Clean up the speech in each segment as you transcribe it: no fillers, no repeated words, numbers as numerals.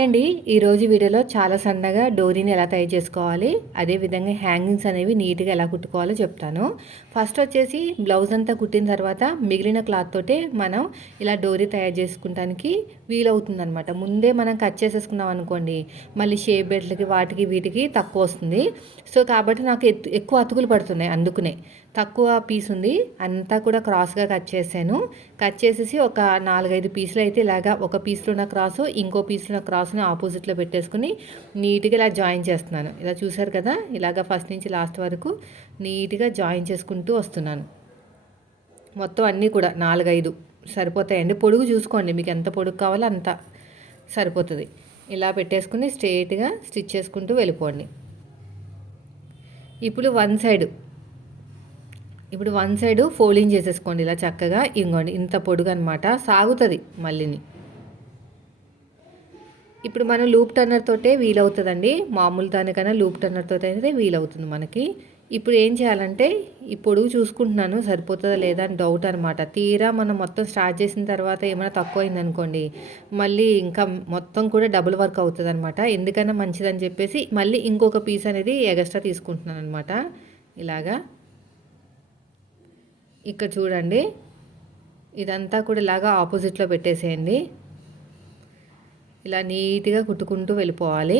అండి ఈరోజు వీడియోలో చాలా సన్నగా డోరీని ఎలా తయారు చేసుకోవాలి, అదేవిధంగా హ్యాంగింగ్స్ అనేవి నీట్గా ఎలా కుట్టుకోవాలో చెప్తాను. ఫస్ట్ వచ్చేసి బ్లౌజ్ అంతా కుట్టిన తర్వాత మిగిలిన క్లాత్ తోటే మనం ఇలా డోరీ తయారు చేసుకుంటానికి వీలవుతుంది అనమాట. ముందే మనం కట్ చేసేసుకున్నాం అనుకోండి, మళ్ళీ షేప్ బెల్ట్లకి వాటికి వీటికి తక్కువ వస్తుంది. సో కాబట్టి నాకు ఎక్కువ అతుకులు పడుతున్నాయి, అందుకునే తక్కువ పీస్ ఉంది, అంతా కూడా క్రాస్గా కట్ చేశాను. కట్ చేసేసి ఒక 4-5 పీసులు అయితే ఇలాగా ఒక పీస్లో ఉన్న క్రాసు ఇంకో పీస్లో ఉన్న క్రాస్ని ఆపోజిట్లో పెట్టేసుకుని నీట్గా ఇలా జాయిన్ చేస్తున్నాను. ఇలా చూసారు కదా, ఇలాగ ఫస్ట్ నుంచి లాస్ట్ వరకు నీట్గా జాయిన్ చేసుకుంటూ వస్తున్నాను. మొత్తం అన్నీ కూడా 4-5 సరిపోతాయండి. పొడుగు చూసుకోండి, మీకు ఎంత పొడుగు కావాలో అంత సరిపోతుంది. ఇలా పెట్టేసుకుని స్ట్రైట్గా స్టిచ్ చేసుకుంటూ వెళ్ళిపోండి. ఇప్పుడు వన్ సైడ్ ఫోల్డింగ్ చేసేసుకోండి ఇలా చక్కగా. ఇంకోండి ఇంత పొడుగు అనమాట, సాగుతుంది మళ్ళీని. ఇప్పుడు మనం లూప్ టర్నర్ తోటే వీలవుతుందండి, మామూలు దానికన్నా లూప్ టర్నర్ తోటి అయితే వీలవుతుంది మనకి. ఇప్పుడు ఏం చేయాలంటే ఈ పొడుగు చూసుకుంటున్నాను సరిపోతుందా లేదా అని డౌట్ అనమాట. తీరా మనం మొత్తం స్టార్ట్ చేసిన తర్వాత ఏమైనా తక్కువ అయిందనుకోండి, మళ్ళీ ఇంకా మొత్తం కూడా డబుల్ వర్క్ అవుతుంది అనమాట. ఎందుకైనా మంచిదని చెప్పేసి మళ్ళీ ఇంకొక పీస్ అనేది ఎగస్ట్రా తీసుకుంటున్నాను అనమాట. ఇలాగా ఇక్కడ చూడండి, ఇదంతా కూడా ఇలాగా ఆపోజిట్లో పెట్టేసేయండి. ఇలా నీట్గా కుట్టుకుంటూ వెళ్ళిపోవాలి.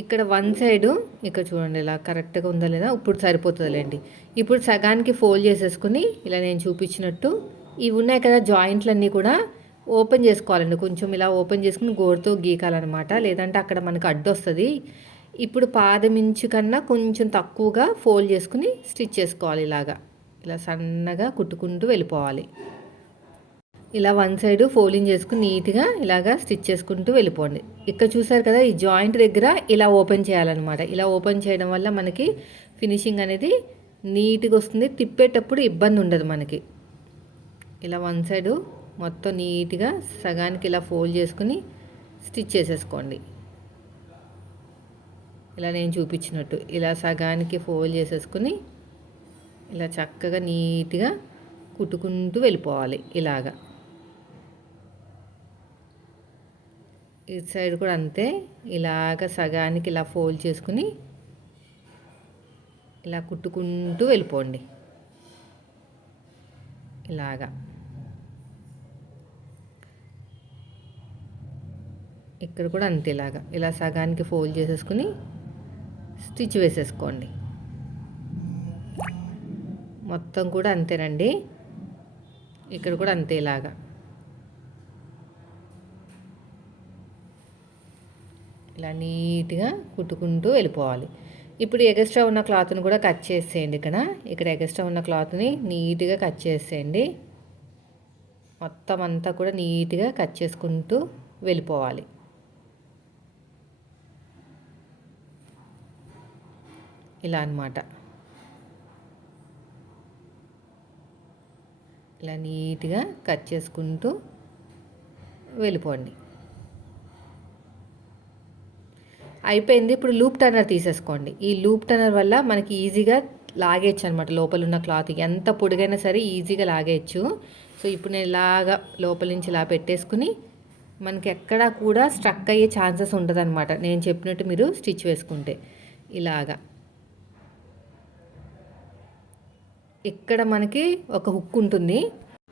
ఇక్కడ వన్ సైడు ఇక్కడ చూడండి ఇలా కరెక్ట్గా ఉందా లేదా, ఇప్పుడు సరిపోతుందిలేండి. ఇప్పుడు సగానికి ఫోల్డ్ చేసేసుకుని ఇలా నేను చూపించినట్టు ఇవి ఉన్నాయి కదా జాయింట్లన్నీ కూడా ఓపెన్ చేసుకోవాలండి. కొంచెం ఇలా ఓపెన్ చేసుకుని గోరుతో గీకాలన్నమాట, లేదంటే అక్కడ మనకు అడ్డు వస్తుంది. ఇప్పుడు పాదమించు కన్నా కొంచెం తక్కువగా ఫోల్డ్ చేసుకుని స్టిచ్ చేసుకోవాలి. ఇలా సన్నగా కుట్టుకుంటూ వెళ్ళిపోవాలి. ఇలా వన్ సైడ్ ఫోల్డింగ్ చేసుకుని నీట్గా ఇలాగా స్టిచ్ చేసుకుంటూ వెళ్ళిపోండి. ఇక్కడ చూసారు కదా, ఈ జాయింట్ దగ్గర ఇలా ఓపెన్ చేయాలన్నమాట. ఇలా ఓపెన్ చేయడం వల్ల మనకి ఫినిషింగ్ అనేది నీట్గా వస్తుంది, తిప్పేటప్పుడు ఇబ్బంది ఉండదు మనకి. ఇలా వన్ సైడు మొత్తం నీట్గా సగానికి ఇలా ఫోల్డ్ చేసుకుని స్టిచ్ చేసేసుకోండి. ఇలా నేను చూపించినట్టు ఇలా సగానికి ఫోల్డ్ చేసేసుకుని ఇలా చక్కగా నీట్గా కుట్టుకుంటూ వెళ్ళిపోవాలి. ఇటు సైడ్ కూడా అంతే, ఇలాగ సగానికి ఇలా ఫోల్డ్ చేసుకుని ఇలా కుట్టుకుంటూ వెళ్ళిపోండి. ఇక్కడ కూడా అంతే, ఇలా సగానికి ఫోల్డ్ చేసేసుకుని స్టిచ్ వేసేసుకోండి. మొత్తం కూడా అంతేనండి, ఇక్కడ కూడా అంతే. ఇలా నీట్గా కుట్టుకుంటూ వెళ్ళిపోవాలి. ఇప్పుడు ఎగస్ట్రా ఉన్న క్లాత్ని కూడా కట్ చేసేయండి. ఇక్కడ ఎగస్ట్రా ఉన్న క్లాత్ని నీట్గా కట్ చేసేయండి. మొత్తం అంతా కూడా నీట్గా కట్ చేసుకుంటూ వెళ్ళిపోవాలి. ఇలా అన్నమాట, ఇలా నీట్గా కట్ చేసుకుంటూ వెళ్ళిపోండి. అయిపోయింది. ఇప్పుడు లూప్ టర్నర్ తీసేసుకోండి. ఈ లూప్ టర్నర్ వల్ల మనకి ఈజీగా లాగేయచ్చు అనమాట. లోపల ఉన్న క్లాత్ ఎంత పొడిగైనా సరే ఈజీగా లాగేయచ్చు. సో ఇప్పుడు నేను ఇలాగా లోపల నుంచి ఇలా పెట్టేసుకుని మనకి ఎక్కడా కూడా స్ట్రక్ అయ్యే ఛాన్సెస్ ఉండదన్నమాట, నేను చెప్పినట్టు మీరు స్టిచ్ వేసుకుంటే. ఇక్కడ మనకి ఒక హుక్ ఉంటుంది,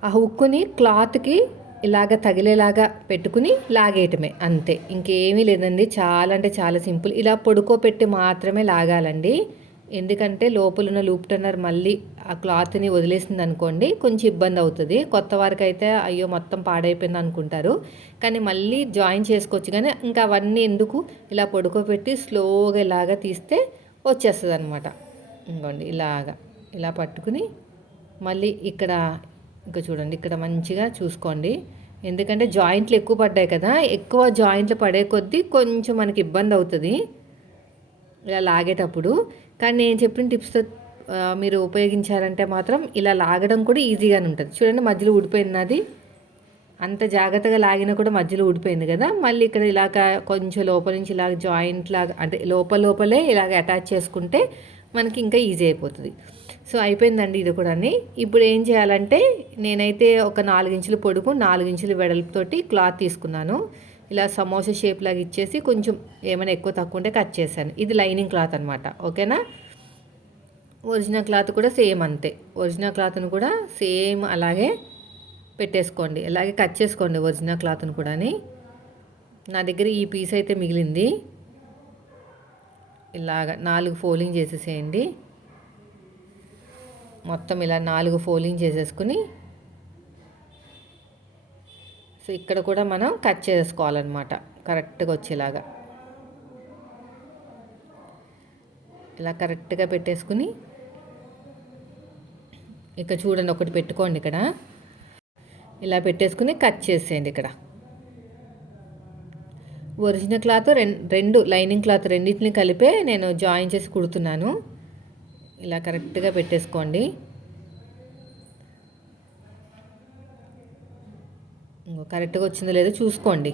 ఆ హుక్ని క్లాత్కి ఇలాగ తగిలేలాగా పెట్టుకుని లాగేయటమే, అంతే, ఇంకేమీ లేదండి. చాలా అంటే చాలా సింపుల్. ఇలా పడుకోబెట్టి మాత్రమే లాగాలండి, ఎందుకంటే లోపలున్న లూప్ టర్నర్ మళ్ళీ ఆ క్లాత్ని వదిలేసింది అనుకోండి కొంచెం ఇబ్బంది అవుతుంది. కొత్త వారికి అయితే అయ్యో మొత్తం పాడైపోయింది అనుకుంటారు, కానీ మళ్ళీ జాయిన్ చేసుకోవచ్చు. కానీ ఇంకా అవన్నీ ఎందుకు, ఇలా పడుకోబెట్టి స్లోగా ఇలాగా తీస్తే వచ్చేస్తుంది అనమాట. ఇంకోండి ఇలా పట్టుకుని మళ్ళీ ఇక్కడ ఇంకా చూడండి, ఇక్కడ మంచిగా చూసుకోండి, ఎందుకంటే జాయింట్లు ఎక్కువ పడ్డాయి కదా, ఎక్కువ జాయింట్లు పడే కొద్దీ కొంచెం మనకి ఇబ్బంది అవుతుంది ఇలా లాగేటప్పుడు. కానీ నేను చెప్పిన టిప్స్తో మీరు ఉపయోగించారంటే మాత్రం ఇలా లాగడం కూడా ఈజీగానే ఉంటుంది. చూడండి మధ్యలో ఊడిపోయినది, అంత జాగ్రత్తగా లాగినా కూడా మధ్యలో ఊడిపోయింది కదా. మళ్ళీ ఇక్కడ ఇలాగ కొంచెం లోపల నుంచి ఇలాగ జాయింట్ లాగా అంటే లోపలే ఇలాగ అటాచ్ చేసుకుంటే మనకి ఇంకా ఈజీ అయిపోతుంది. సో అయిపోయిందండి ఇది కూడా. ఇప్పుడు ఏం చేయాలంటే నేనైతే ఒక 4 ఇంచుల పొడుగు 4 ఇంచుల వెడల్పుతోటి క్లాత్ తీసుకున్నాను. ఇలా సమోసా షేప్ లాగా ఇచ్చేసి కొంచెం ఏమైనా ఎక్కువ తక్కువ ఉంటే కట్ చేశాను. ఇది లైనింగ్ క్లాత్ అనమాట. ఓకేనా. ఒరిజినల్ క్లాత్ కూడా సేమ్ అంతే. ఒరిజినల్ క్లాత్ను కూడా సేమ్ అలాగే పెట్టేసుకోండి, అలాగే కట్ చేసుకోండి ఒరిజినల్ క్లాత్ను కూడా. నా దగ్గర ఈ పీస్ అయితే మిగిలింది. ఇలాగ 4 ఫోల్డింగ్ చేసేసేయండి. మొత్తం ఇలా 4 ఫోల్డింగ్ చేసేసుకుని సో ఇక్కడ కూడా మనం కట్ చేసుకోవాలన్నమాట కరెక్ట్గా వచ్చేలాగా. ఇలా కరెక్ట్గా పెట్టేసుకుని ఇక్కడ చూడండి, ఒకటి పెట్టుకోండి ఇక్కడ. ఇలా పెట్టేసుకుని కట్ చేసేయండి. ఇక్కడ ఒరిజినల్ క్లాత్ రెండు లైనింగ్ క్లాత్ రెండింటిని కలిపే నేను జాయిన్ చేసి కుడుతున్నాను. ఇలా కరెక్ట్గా పెట్టేసుకోండి. కరెక్ట్గా వచ్చిందో లేదో చూసుకోండి.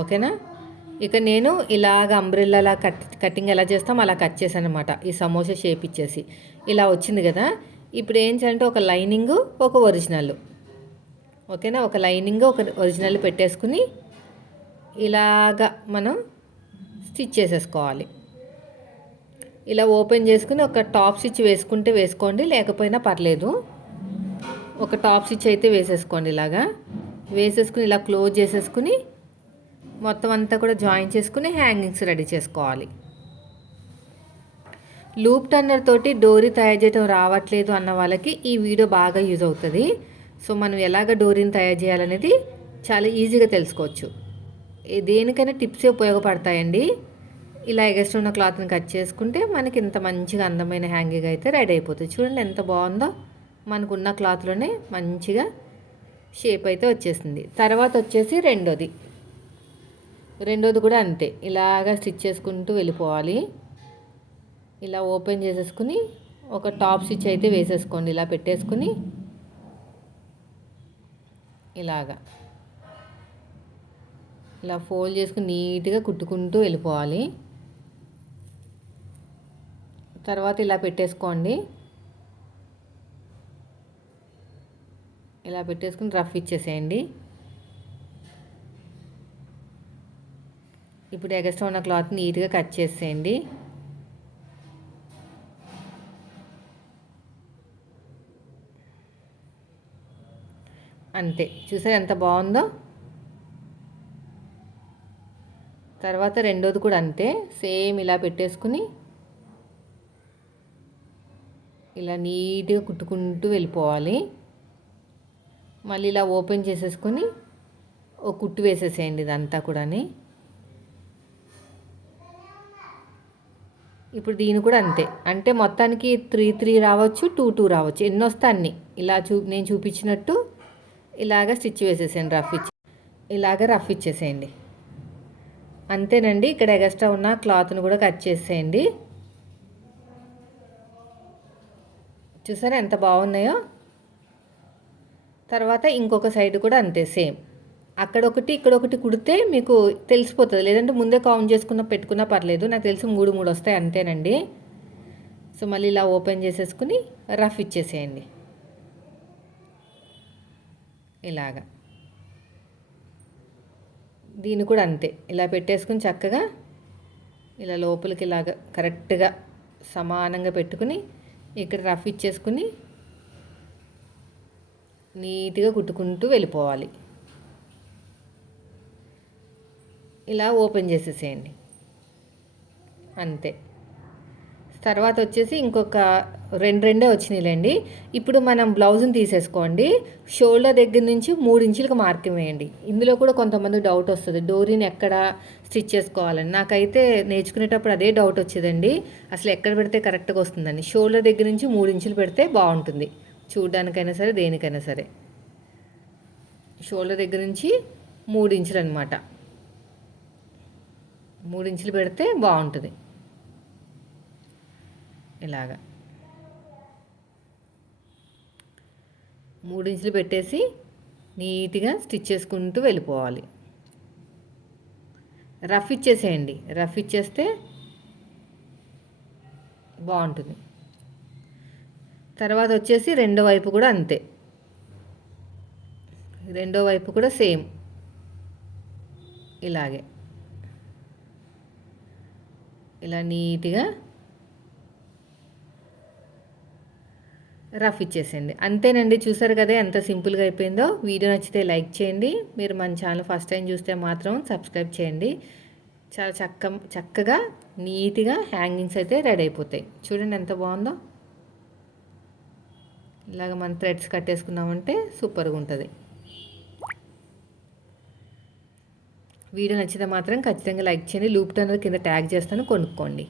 ఓకేనా. ఇక నేను ఇలాగ అంబ్రెల్లా కటింగ్ ఎలా చేస్తాం అలా కట్ చేశాను అనమాట. ఈ సమోసా షేప్ ఇచ్చేసి ఇలా వచ్చింది కదా. ఇప్పుడు ఏం చేయాలంటే ఒక లైనింగ్ ఒక ఒరిజినల్. ఓకేనా. ఒక లైనింగ్ ఒక ఒరిజినల్ పెట్టేసుకుని ఇలాగా మనం స్టిచ్ చేసేసుకోవాలి. ఇలా ఓపెన్ చేసుకుని ఒక టాప్ స్టిచ్ వేసుకుంటే వేసుకోండి, లేకపోయినా పర్లేదు. ఒక టాప్ స్టిచ్ అయితే వేసేసుకోండి. ఇలాగా వేసేసుకుని ఇలా క్లోజ్ చేసేసుకుని మొత్తం అంతా కూడా జాయిన్ చేసుకుని హ్యాంగింగ్స్ రెడీ చేసుకోవాలి. లూప్ టర్నర్ తోటి డోరీ తయారు చేయడం రావట్లేదు అన్న వాళ్ళకి ఈ వీడియో బాగా యూజ్ అవుతుంది. సో మనం ఎలాగ డోరీని తయారు చేయాలనేది చాలా ఈజీగా తెలుసుకోవచ్చు. దేనికైనా టిప్సే ఉపయోగపడతాయండి. ఇలా ఎగస్ట్రా ఉన్న క్లాత్ని కట్ చేసుకుంటే మనకి ఇంత మంచిగా అందమైన హ్యాంగింగ్ అయితే రెడీ అయిపోతుంది. చూడండి ఎంత బాగుందో. మనకున్న క్లాత్లోనే మంచిగా షేప్ అయితే వచ్చేసింది. తర్వాత వచ్చేసి రెండోది కూడా అంతే. ఇలాగా స్టిచ్ చేసుకుంటూ వెళ్ళిపోవాలి. ఇలా ఓపెన్ చేసేసుకుని ఒక టాప్ స్టిచ్ అయితే వేసేసుకోండి. ఇలా పెట్టేసుకుని ఇలాగా ఇలా ఫోల్డ్ చేసుకుని నీట్గా కుట్టుకుంటూ వెళ్ళిపోవాలి. తర్వాత ఇలా పెట్టేసుకోండి. ఇలా పెట్టేసుకుని రఫ్ ఇచ్చేసేయండి. ఇప్పుడు ఎగస్ట్రా ఉన్న క్లాత్ నీట్గా కట్ చేసేయండి. అంతే. చూసారు ఎంత బాగుందో. తర్వాత రెండోది కూడా అంతే. సేమ్ ఇలా పెట్టేసుకుని ఇలా నీట్గా కుట్టుకుంటూ వెళ్ళిపోవాలి. మళ్ళీ ఇలా ఓపెన్ చేసేసుకొని ఒక కుట్టు వేసేసేయండి ఇదంతా కూడా. ఇప్పుడు దీని కూడా అంతే. అంటే మొత్తానికి 3 రావచ్చు, 2 రావచ్చు, ఎన్ని వస్తే అన్ని. ఇలా నేను చూపించినట్టు ఇలాగ స్టిచ్ వేసేసేయండి. ఇలాగ రఫ్ ఇచ్చేసేయండి. అంతేనండి. ఇక్కడ ఎక్స్ట్రా ఉన్న క్లాత్ను కూడా కట్ చేసేయండి. చూసారా ఎంత బాగున్నాయో. తర్వాత ఇంకొక సైడ్ కూడా అంతే సేమ్. అక్కడొకటి ఇక్కడొకటి కుడితే మీకు తెలిసిపోతుంది. లేదంటే ముందే కౌంట్ చేసుకున్న పెట్టుకున్నా పర్లేదు. నాకు తెలిసి 3 వస్తాయి అంతేనండి. సో మళ్ళీ ఇలా ఓపెన్ చేసేసుకుని రఫ్ ఇచ్చేసేయండి. ఇలాగా దీన్ని కూడా అంతే. ఇలా పెట్టేసుకుని చక్కగా ఇలా లోపలికి ఇలాగ కరెక్ట్గా సమానంగా పెట్టుకుని ఇక్కడ రఫ్ ఇచ్చేసుకుని నీట్గా కుట్టుకుంటూ వెళ్ళిపోవాలి. ఇలా ఓపెన్ చేసేసేయండి. అంతే. తర్వాత వచ్చేసి ఇంకొక రెండే వచ్చినాయిలేండి. ఇప్పుడు మనం బ్లౌజ్ని తీసేసుకోండి. షోల్డర్ దగ్గర నుంచి 3 ఇంచులకు మార్కింగ్ వేయండి. ఇందులో కూడా కొంతమంది డౌట్ వస్తుంది, డోరీని ఎక్కడ స్టిచ్ చేసుకోవాలని. నాకైతే నేర్చుకునేటప్పుడు అదే డౌట్ వచ్చేదండి, అసలు ఎక్కడ పెడితే కరెక్ట్గా వస్తుందని. షోల్డర్ దగ్గర నుంచి 3 ఇంచులు పెడితే బాగుంటుంది, చూడడానికైనా సరే దేనికైనా సరే. షోల్డర్ దగ్గర నుంచి 3 ఇంచులు అనమాట. 3 ఇంచులు పెడితే బాగుంటుంది. ఇలాగా 3 ఇంచులు పెట్టేసి నీట్గా స్టిచ్ చేసుకుంటూ వెళ్ళిపోవాలి. రఫ్ ఇచ్చేసేయండి. రఫ్ ఇచ్చేస్తే బాగుంటుంది. తర్వాత వచ్చేసి రెండో వైపు కూడా అంతే, రెండో వైపు కూడా సేమ్ ఇలాగే ఇలా నీట్గా రఫ్ ఇచ్చేసేయండి. అంతేనండి, చూసారు కదా ఎంత సింపుల్గా అయిపోయిందో. వీడియో నచ్చితే లైక్ చేయండి. మీరు మన ఛానల్ ఫస్ట్ టైం చూస్తే మాత్రం సబ్స్క్రైబ్ చేయండి. చాలా చక్కగా నీట్గా హ్యాంగింగ్స్ అయితే రెడీ అయిపోతాయి. చూడండి ఎంత బాగుందో. ఇలాగ మనం థ్రెడ్స్ కట్టేసుకున్నామంటే సూపర్గా ఉంటుంది. వీడియో నచ్చితే మాత్రం ఖచ్చితంగా లైక్ చేయండి. లూప్ టర్నర్ కింద ట్యాగ్ చేస్తాను, కొనుక్కోండి.